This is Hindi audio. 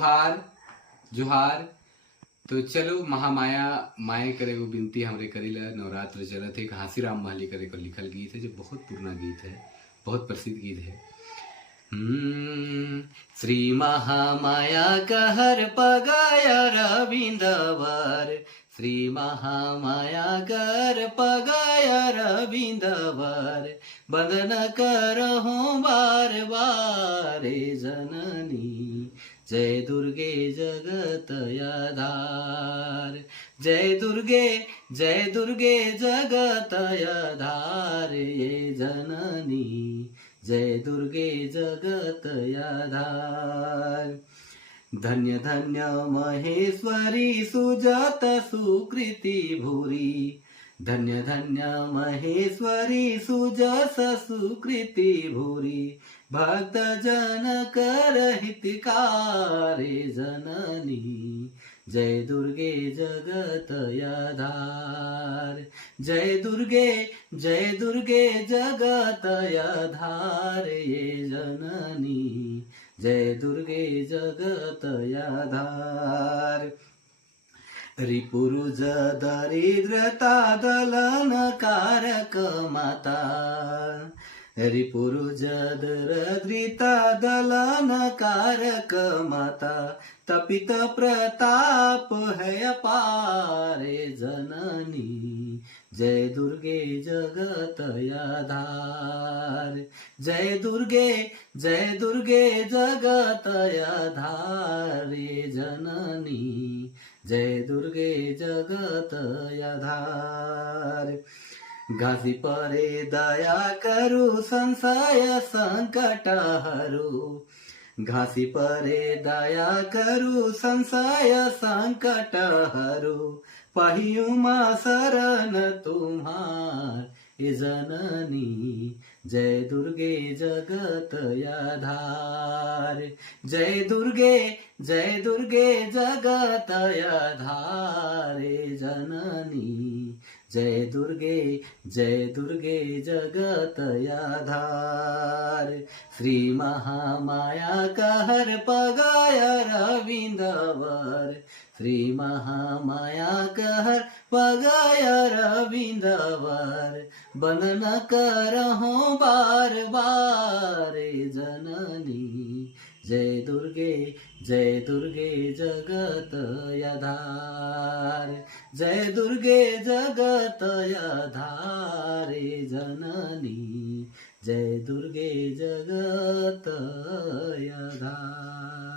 जोहार जोहार। तो चलो महामाया माए करे वो बिनती हमरे करेला नवरात्र चलत है। एक हांसीराम माली करे को लिखल गीत है जो बहुत पुराना गीत है, बहुत प्रसिद्ध गीत है। श्री महामाया कहर पगाया रविंदवर, श्री महामाया कर पगाया रविंदवर, बंदन करहु बार बार जननी, जय दुर्गे जगत आधार, जय दुर्गे जगत आधार, ये जननी जय दुर्गे जगत आधार। धन्य धन्य महेश्वरी सुजात सुकृति भूरी, धन्य धन्य महेश्वरी सुजस सुकृति भूरी, भक्त जन कर हितकारे जननी, जय दुर्गे जगत आधार, जय दुर्गे जगत आधार, ये जननी जय दुर्गे जगत आधार। रिपुरुज दरिद्रता दलन कारक माता, रिपुरुज दरिद्रता दलन कारक माता, तपित प्रताप है अपार जननी, जय दुर्गे जगत आधार, जय दुर्गे जगत आधार, जननी जय दुर्गे जगत आधार। घासी परे दया करु संशय संकट हरू, घासी परे दया करु संशय संकट हरू, पहियुमा शरण तुम्हार जननी, जय दुर्गे जगत आधार, जय दुर्गे जगत आधार, जननी जय दुर्गे जगत आधार। श्री महामाया कहर पगाया रविंदवर, श्री महामाया कहर पगाया रविंदवर, बंदन करहु बार बार जननी, जय दुर्गे जगत आधार, जय दुर्गे जगत आधार, जननी जय दुर्गे जगत आधार।